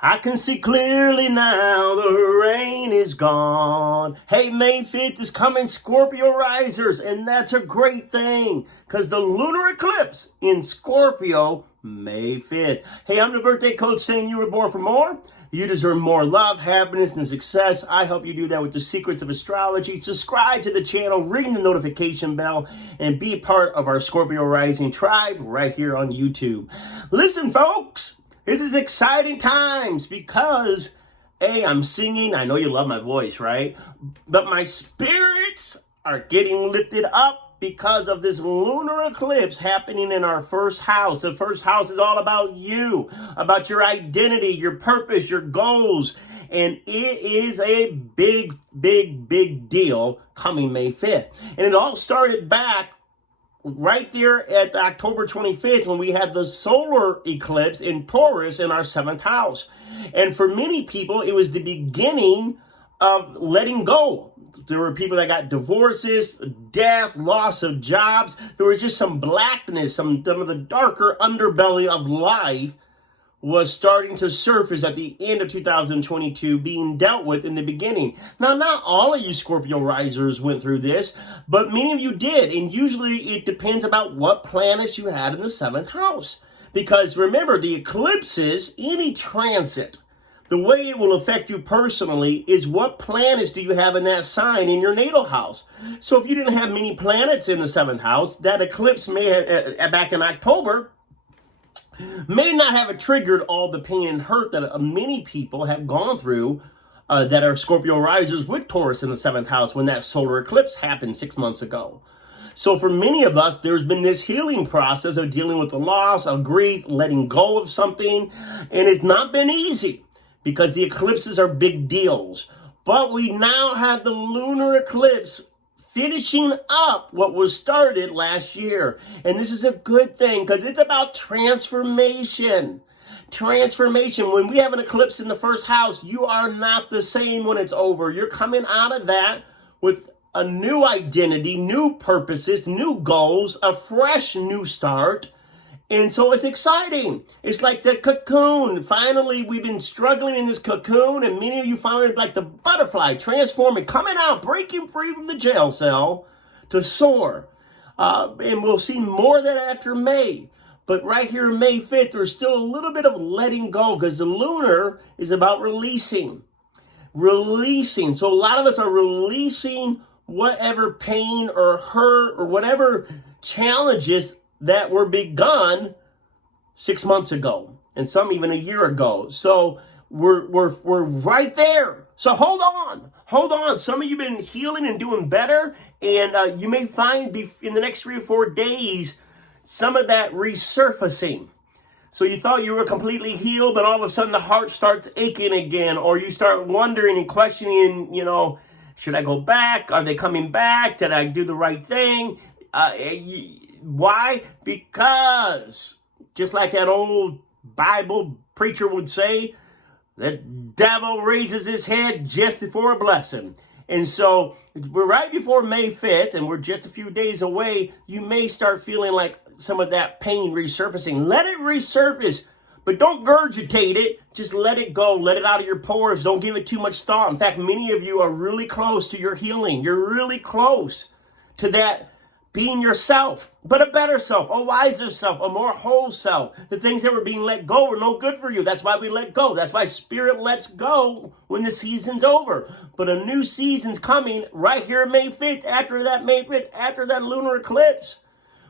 I can see clearly now, the rain is gone. Hey, May 5th is coming, Scorpio risers, and that's a great thing, because the lunar eclipse in Scorpio, May 5th. Hey, I'm the birthday coach saying you were born for more. You deserve more love, happiness, and success. I help you do that with the secrets of astrology. Subscribe to the channel, ring the notification bell, and be part of our Scorpio Rising tribe right here on YouTube. Listen, folks, this is exciting times because, A, I'm singing. I know you love my voice, right? But my spirits are getting lifted up because of this lunar eclipse happening in our first house. The first house is all about you, about your identity, your purpose, your goals. And it is a big, big, big deal coming May 5th. And it all started back right there at October 25th when we had the solar eclipse in Taurus in our 7th house. And for many people, it was the beginning of letting go. There were people that got divorces, death, loss of jobs. There was just some blackness, some of the darker underbelly of life was starting to surface at the end of 2022, being dealt with in the beginning. Now, not all of you Scorpio risers went through this, but many of you did. And usually it depends about what planets you had in the 7th house. Because remember, the eclipses, any transit, the way it will affect you personally is what planets do you have in that sign in your natal house. So if you didn't have many planets in the 7th house, that eclipse may have, back in October, may not have triggered all the pain and hurt that many people have gone through that are Scorpio risers with Taurus in the 7th house when that solar eclipse happened 6 months ago. So for many of us, there's been this healing process of dealing with the loss, of grief, letting go of something, and it's not been easy, because the eclipses are big deals. But we now have the lunar eclipse finishing up what was started last year. And this is a good thing because it's about transformation. Transformation. When we have an eclipse in the first house, you are not the same when it's over. You're coming out of that with a new identity, new purposes, new goals, a fresh new start. And so it's exciting. It's like the cocoon. Finally, we've been struggling in this cocoon, and many of you found it like the butterfly, transforming, coming out, breaking free from the jail cell to soar. And we'll see more of that after May. But right here in May 5th, there's still a little bit of letting go because the lunar is about releasing. Releasing. So a lot of us are releasing whatever pain or hurt or whatever challenges that were begun 6 months ago, and some even a year ago. So we're right there. So hold on. Some of you have been healing and doing better, and you may find in the next 3 or 4 days some of that resurfacing. So you thought you were completely healed, but all of a sudden the heart starts aching again, or you start wondering and questioning, should I go back? Are they coming back? Did I do the right thing? Why? Because, just like that old Bible preacher would say, the devil raises his head just before a blessing. And so, we're right before May 5th, and we're just a few days away. You may start feeling like some of that pain resurfacing. Let it resurface, but don't regurgitate it. Just let it go. Let it out of your pores. Don't give it too much thought. In fact, many of you are really close to your healing. You're really close to that being yourself, but a better self, a wiser self, a more whole self. The things that were being let go were no good for you. That's why we let go. That's why spirit lets go when the season's over. But a new season's coming right here May 5th, after that lunar eclipse.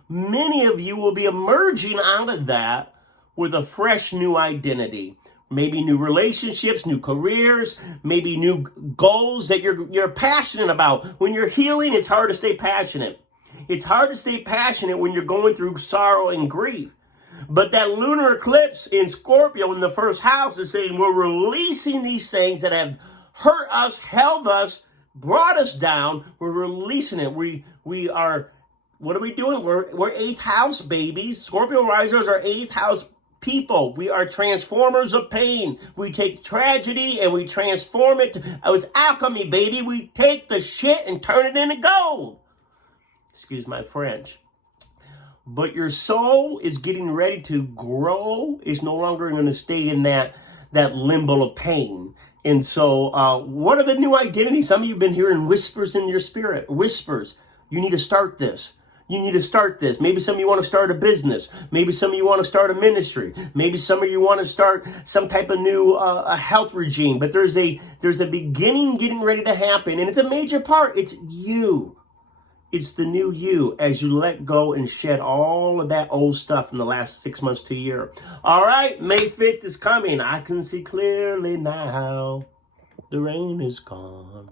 Many of you will be emerging out of that with a fresh new identity. Maybe new relationships, new careers, maybe new goals that you're passionate about. When you're healing, it's hard to stay passionate. It's hard to stay passionate when you're going through sorrow and grief. But that lunar eclipse in Scorpio in the first house is saying we're releasing these things that have hurt us, held us, brought us down. We're releasing it. We are, what are we doing? We're 8th house babies. Scorpio risers are 8th house people. We are transformers of pain. We take tragedy and we transform it. It's alchemy, baby. We take the shit and turn it into gold. Excuse my French. But your soul is getting ready to grow. It's no longer going to stay in that that limbo of pain. And so what are the new identities? Some of you have been hearing whispers in your spirit. Whispers. You need to start this. You need to start this. Maybe some of you want to start a business. Maybe some of you want to start a ministry. Maybe some of you want to start some type of new a health regime. But there's a beginning getting ready to happen, and it's a major part. It's you. It's the new you as you let go and shed all of that old stuff in the last 6 months to a year. All right, May 5th is coming. I can see clearly now. The rain is gone.